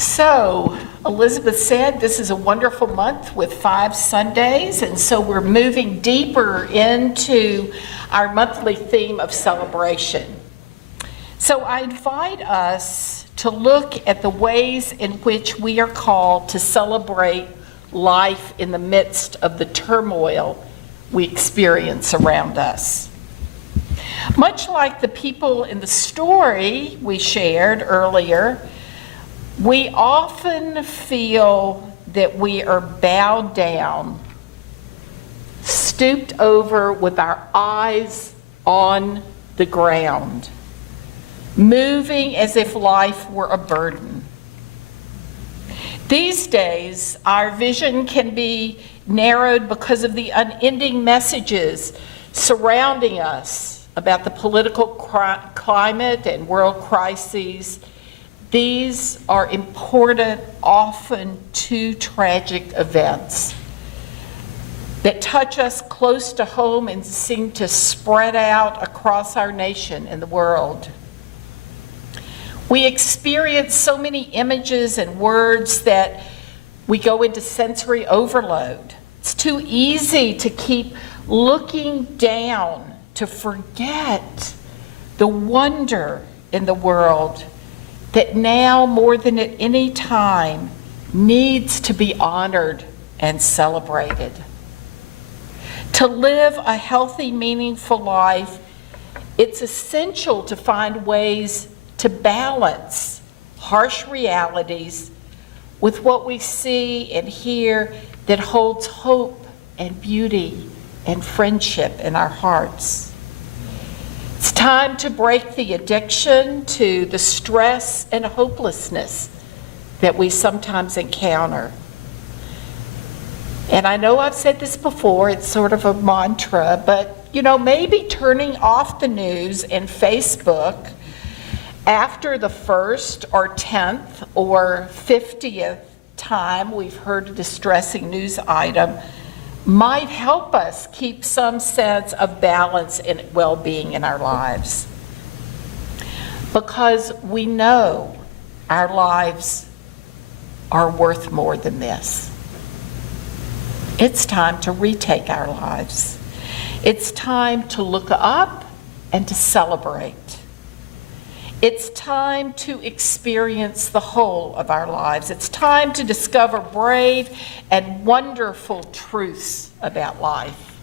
So, Elizabeth said this is a wonderful month with 5 Sundays, and so we're moving deeper into our monthly theme of celebration. So I invite us to look at the ways in which we are called to celebrate life in the midst of the turmoil we experience around us. Much like the people in the story we shared earlier, we often feel that we are bowed down, stooped over with our eyes on the ground, moving as if life were a burden. These days, our vision can be narrowed because of the unending messages surrounding us about the political climate and world crises. These are important, often too tragic events that touch us close to home and seem to spread out across our nation and the world. We experience so many images and words that we go into sensory overload. It's too easy to keep looking down, to forget the wonder in the world that now more than at any time needs to be honored and celebrated. To live a healthy, meaningful life, it's essential to find ways to balance harsh realities with what we see and hear that holds hope and beauty and friendship in our hearts. It's time to break the addiction to the stress and hopelessness that we sometimes encounter. And I know I've said this before, it's sort of a mantra, but maybe turning off the news and Facebook after the 1st or 10th or 50th time we've heard a distressing news item might help us keep some sense of balance and well-being in our lives. Because we know our lives are worth more than this. It's time to retake our lives. It's time to look up and to celebrate. It's time to experience the whole of our lives. It's time to discover brave and wonderful truths about life.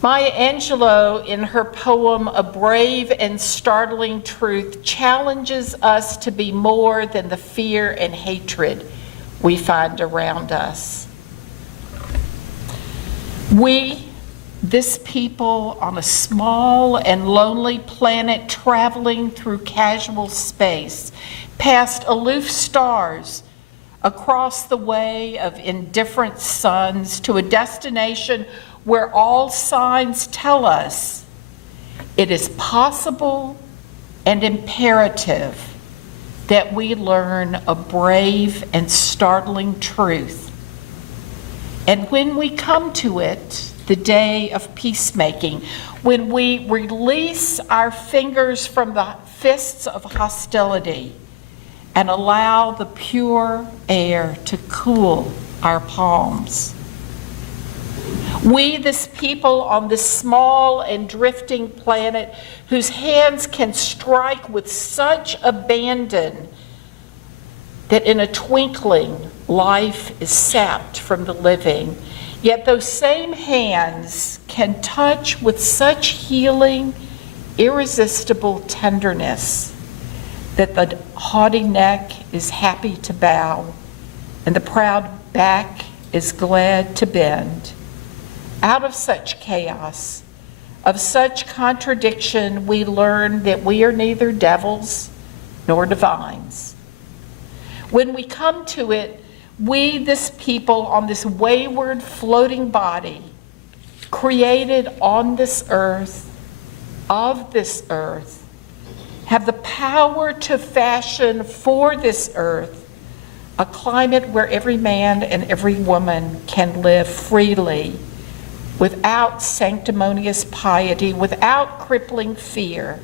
Maya Angelou, in her poem, A Brave and Startling Truth, challenges us to be more than the fear and hatred we find around us. This people on a small and lonely planet traveling through casual space, past aloof stars, across the way of indifferent suns to a destination where all signs tell us it is possible and imperative that we learn a brave and startling truth. And when we come to it, the day of peacemaking, when we release our fingers from the fists of hostility and allow the pure air to cool our palms. We, this people on this small and drifting planet whose hands can strike with such abandon that in a twinkling life is sapped from the living, yet those same hands can touch with such healing, irresistible tenderness that the haughty neck is happy to bow and the proud back is glad to bend. Out of such chaos, of such contradiction, we learn that we are neither devils nor divines. When we come to it, we, this people on this wayward floating body, created on this earth, of this earth, have the power to fashion for this earth a climate where every man and every woman can live freely, without sanctimonious piety, without crippling fear.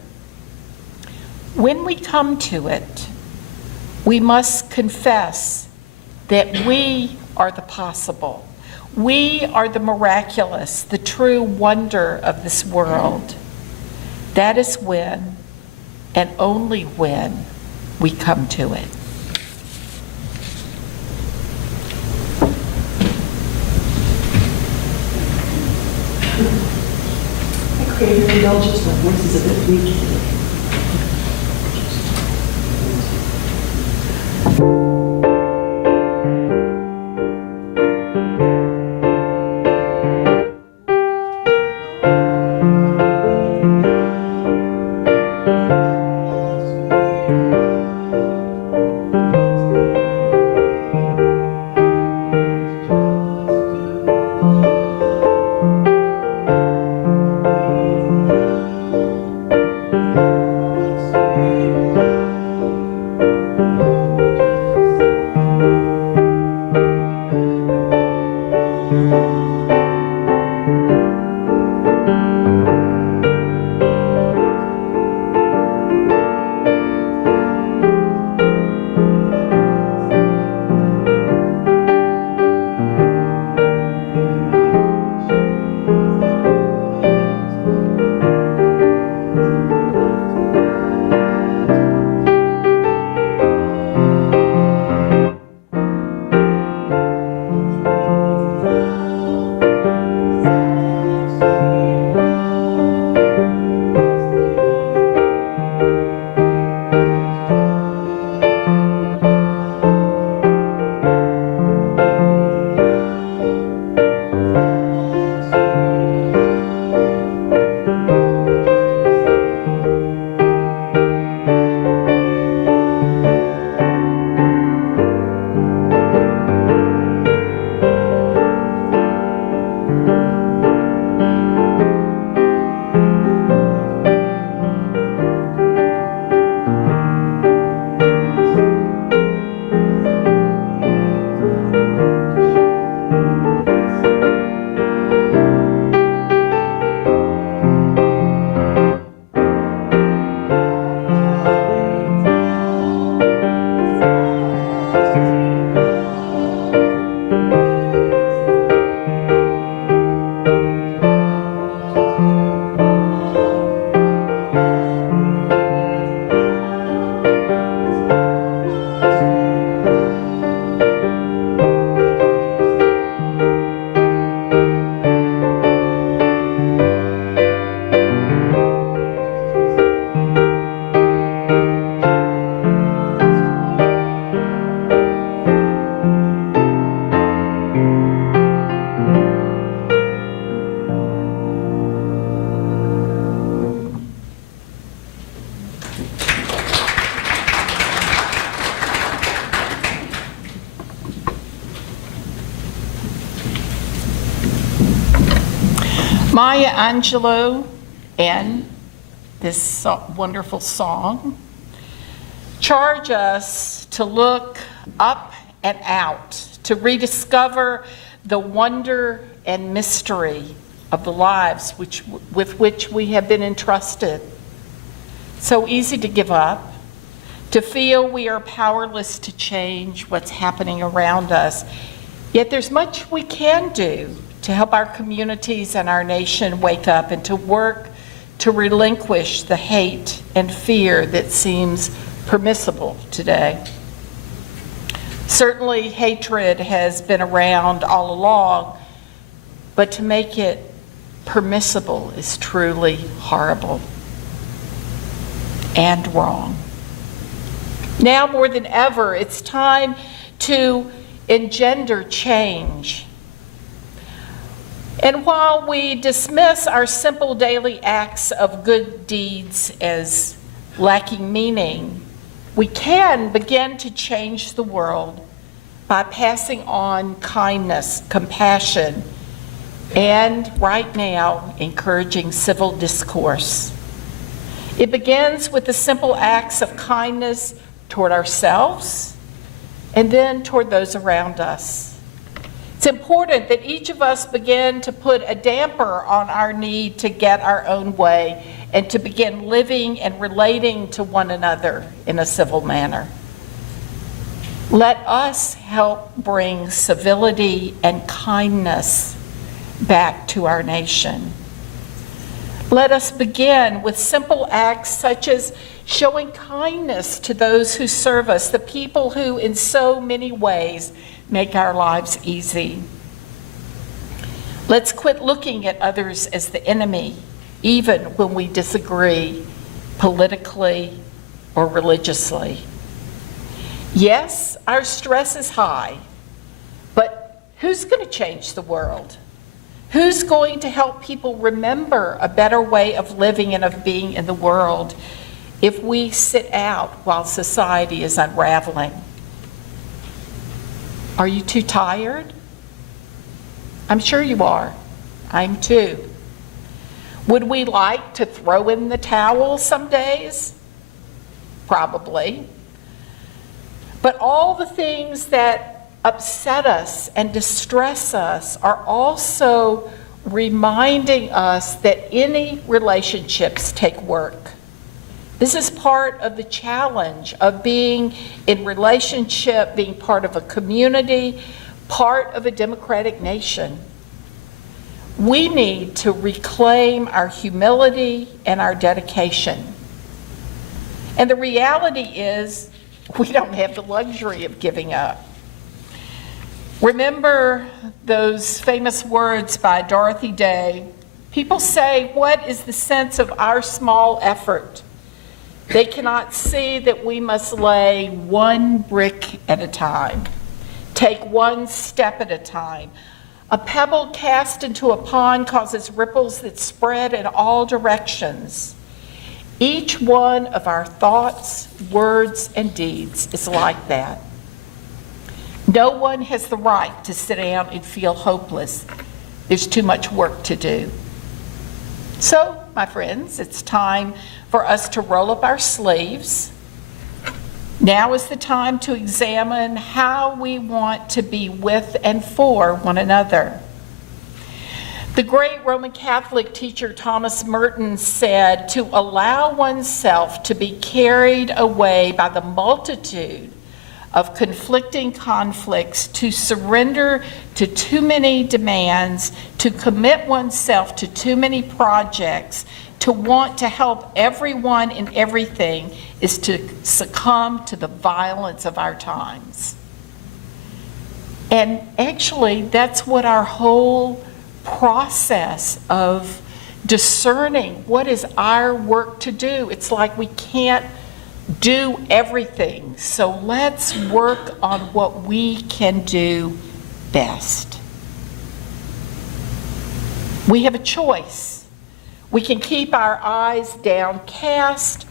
When we come to it, We must confess that we are the possible. We are the miraculous, the true wonder of this world. That is when, and only when, we come to it. I crave your indulgence, my voice is a bit weak today. Maya Angelou and this wonderful song charge us to look up and out, to rediscover the wonder and mystery of the lives with which we have been entrusted. So easy to give up, to feel we are powerless to change what's happening around us. Yet there's much we can do to help our communities and our nation wake up and to work to relinquish the hate and fear that seems permissible today. Certainly, hatred has been around all along, but to make it permissible is truly horrible and wrong. Now more than ever, it's time to engender change. And while we dismiss our simple daily acts of good deeds as lacking meaning, we can begin to change the world by passing on kindness, compassion, and right now, encouraging civil discourse. It begins with the simple acts of kindness toward ourselves and then toward those around us. It's important that each of us begin to put a damper on our need to get our own way and to begin living and relating to one another in a civil manner. Let us help bring civility and kindness back to our nation. Let us begin with simple acts such as showing kindness to those who serve us, the people who in so many ways make our lives easy. Let's quit looking at others as the enemy, even when we disagree politically or religiously. Yes, our stress is high, but who's going to change the world? Who's going to help people remember a better way of living and of being in the world if we sit out while society is unraveling? Are you too tired? I'm sure you are. I'm too. Would we like to throw in the towel some days? Probably. But all the things that upset us and distress us are also reminding us that any relationships take work. This is part of the challenge of being in relationship, being part of a community, part of a democratic nation. We need to reclaim our humility and our dedication. And the reality is, we don't have the luxury of giving up. Remember those famous words by Dorothy Day? People say, "What is the sense of our small effort?" They cannot see that we must lay one brick at a time, take one step at a time. A pebble cast into a pond causes ripples that spread in all directions. Each one of our thoughts, words, and deeds is like that. No one has the right to sit down and feel hopeless. There's too much work to do. So, my friends, it's time for us to roll up our sleeves. Now is the time to examine how we want to be with and for one another. The great Roman Catholic teacher Thomas Merton said, "To allow oneself to be carried away by the multitude of conflicting conflicts, to surrender to too many demands, to commit oneself to too many projects, to want to help everyone in everything is to succumb to the violence of our times." And actually, that's what our whole process of discerning what is our work to do. It's like we can't do everything. So let's work on what we can do best. We have a choice. We can keep our eyes downcast,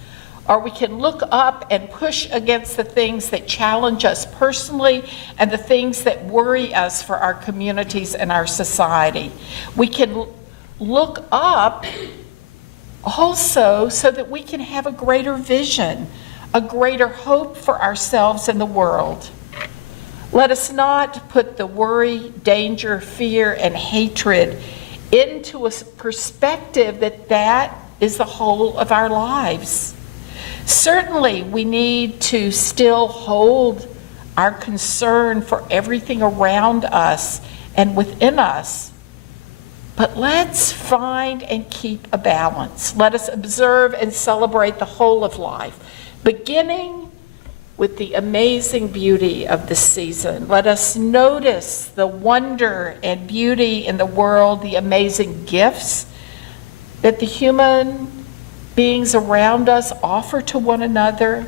or we can look up and push against the things that challenge us personally and the things that worry us for our communities and our society. We can look up also so that we can have a greater vision, a greater hope for ourselves and the world. Let us not put the worry, danger, fear, and hatred into a perspective that is the whole of our lives. Certainly, we need to still hold our concern for everything around us and within us. But let's find and keep a balance. Let us observe and celebrate the whole of life, beginning with the amazing beauty of the season. Let us notice the wonder and beauty in the world, the amazing gifts that the human beings around us offer to one another.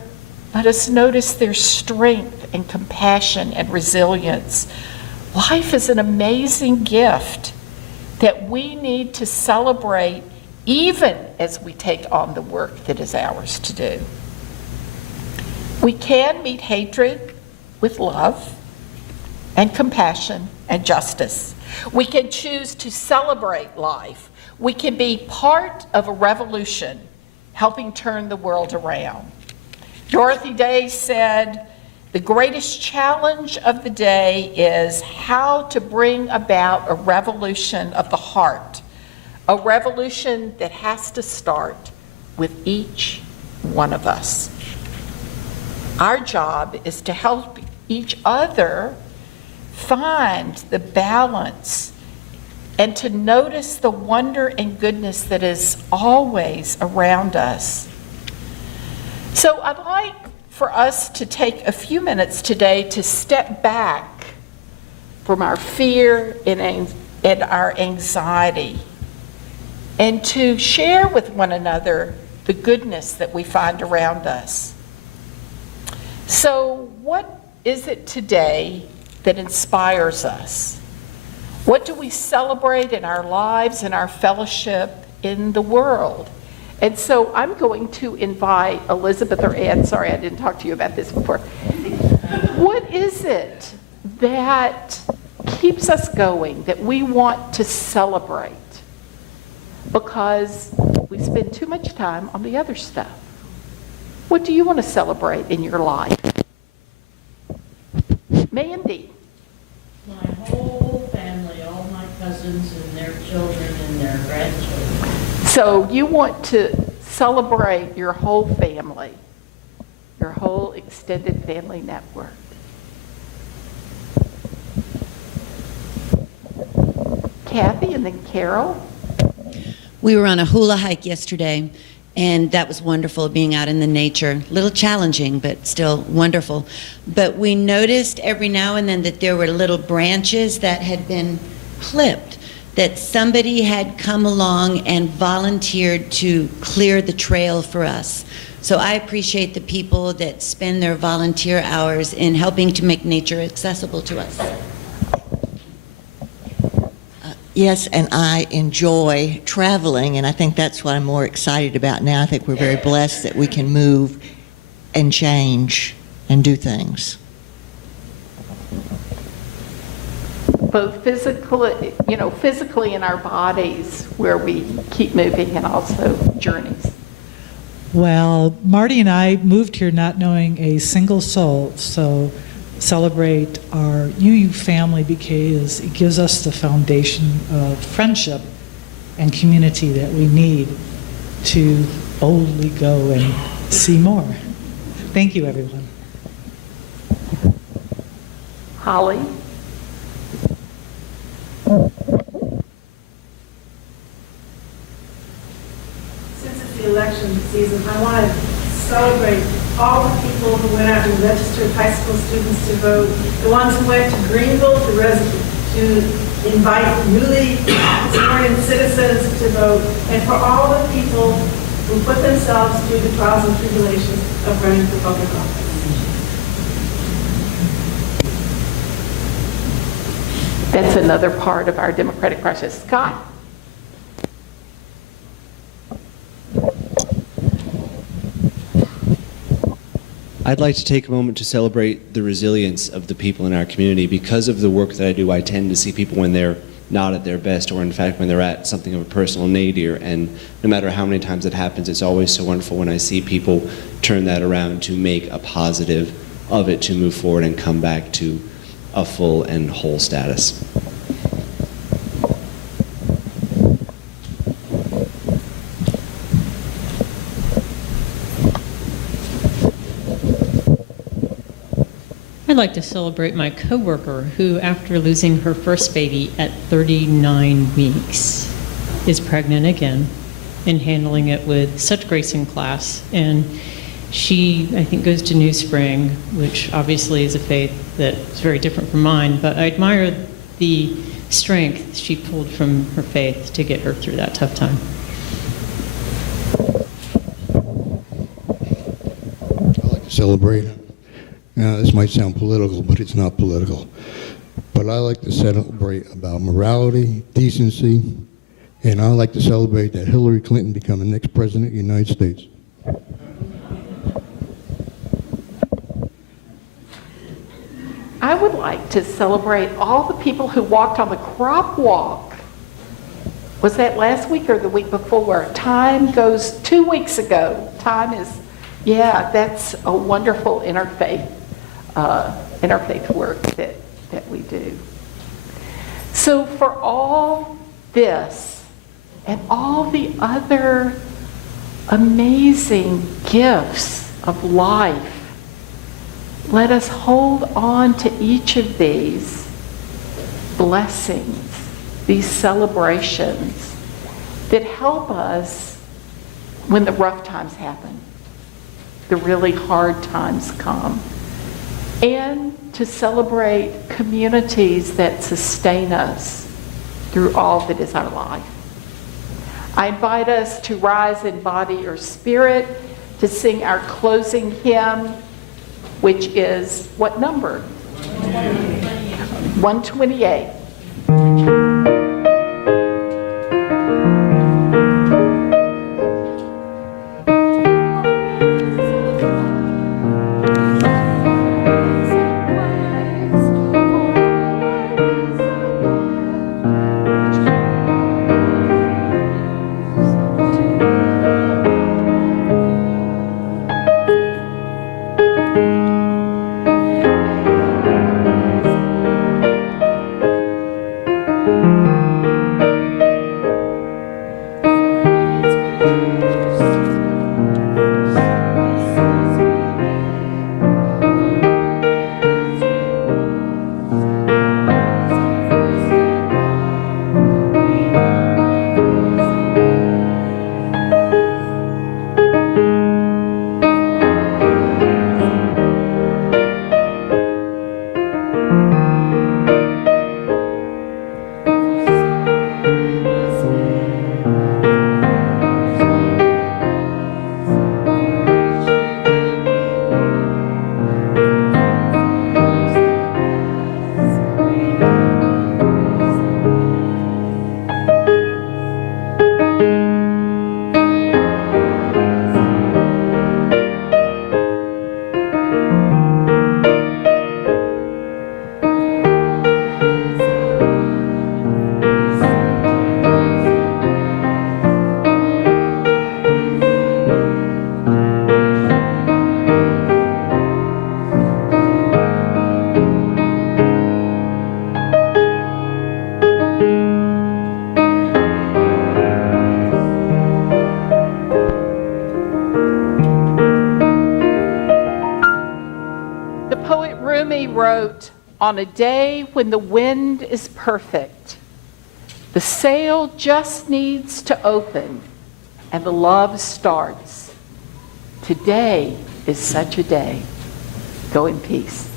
Let us notice their strength and compassion and resilience. Life is an amazing gift that we need to celebrate even as we take on the work that is ours to do. We can meet hatred with love and compassion and justice. We can choose to celebrate life. We can be part of a revolution helping turn the world around. Dorothy Day said, "The greatest challenge of the day is how to bring about a revolution of the heart, a revolution that has to start with each one of us." Our job is to help each other find the balance and to notice the wonder and goodness that is always around us. So I'd like for us to take a few minutes today to step back from our fear and our anxiety and to share with one another the goodness that we find around us. So what is it today that inspires us? What do we celebrate in our lives and our fellowship in the world? And so I'm going to invite Elizabeth or Ann, sorry I didn't talk to you about this before. What is it that keeps us going, that we want to celebrate? Because we spend too much time on the other stuff. What do you want to celebrate in your life? Mandy. My whole family, all my cousins and their children and their grandchildren. So you want to celebrate your whole family, your whole extended family network. Kathy and then Carol. We were on a hula hike yesterday, and that was wonderful, being out in the nature. A little challenging, but still wonderful. But we noticed every now and then that there were little branches that had been clipped, that somebody had come along and volunteered to clear the trail for us. So I appreciate the people that spend their volunteer hours in helping to make nature accessible to us. Yes, and I enjoy traveling, and I think that's what I'm more excited about now. I think we're very blessed that we can move and change and do things. Both physically, physically in our bodies where we keep moving and also journeys. Well, Marty and I moved here not knowing a single soul, so celebrate our UU family because it gives us the foundation of friendship and community that we need to boldly go and see more. Thank you, everyone. Holly? Since it's the election season, I want to celebrate all the people who went out and registered high school students to vote, the ones who went to Greenville to invite newly sworn-in citizens to vote, and for all the people who put themselves through the trials and tribulations of running for public office. That's another part of our democratic process. Scott? I'd like to take a moment to celebrate the resilience of the people in our community. Because of the work that I do, I tend to see people when they're not at their best, or in fact when they're at something of a personal nadir, and no matter how many times it happens, it's always so wonderful when I see people turn that around to make a positive of it, to move forward and come back to a full and whole status. I'd like to celebrate my coworker who, after losing her first baby at 39 weeks, is pregnant again and handling it with such grace in class. And she, I think, goes to New Spring, which obviously is a faith that's very different from mine, but I admire the strength she pulled from her faith to get her through that tough time. I like to celebrate. Now, this might sound political, but it's not political. But I like to celebrate about morality, decency, and I like to celebrate that Hillary Clinton become the next president of the United States. I would like to celebrate all the people who walked on the crop walk. Was that last week or the week before? Time goes 2 weeks ago. Time is, yeah, that's a wonderful interfaith work that we do. So for all this and all the other amazing gifts of life Let us hold on to each of these blessings, these celebrations that help us when the rough times happen, the really hard times come, and to celebrate communities that sustain us through all that is our life. I invite us to rise in body or spirit to sing our closing hymn, which is what number? 128. Wrote, on a day when the wind is perfect, the sail just needs to open and the love starts. Today is such a day. Go in peace.